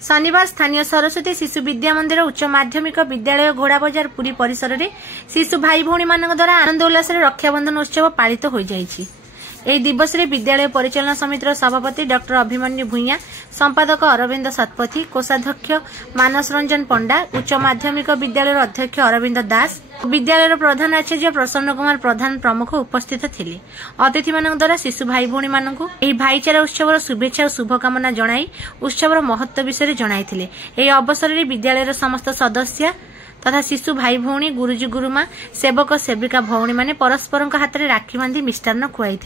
शनिवार स्थानीय सरस्वती शिशु विद्या मंदिर उच्च माध्यमिक विद्यालय घोड़ा बजार पुरी परिसर में शिशु भाई भौणी मान द्वारा आनंद उल्लास रक्षाबंधन उत्सव पालित हो जाइछि। एही दिवस रे विद्यालय परिचालना समितिर सभापति डॉक्टर अभिमन्यु भूइया, संपादक अरविंद सतपथी, कोषाध्यक्ष मानस रंजन पंडा, उच्च माध्यमिक विद्यालय अध्यक्ष अरविंद दास, विद्यालय प्रधान आचार्य प्रसन्न कुमार प्रधान प्रमुख उपस्थित थिले। अतिथि मान द्वारा शिशु भाई भौणी मानकु एही भाईचारा उत्सव शुभेच्छा और शुभकामना जणाई उत्सव महत्व विषय जणाइथिले। एही अवसर रे विद्यालय समस्त सदस्य तथा शिशु भाई भौणी, गुरुजी गुरुमा, सेवक सेविका भौणी माने परस्पर हाथ में राखी बांधी मिष्टान्न खुआई।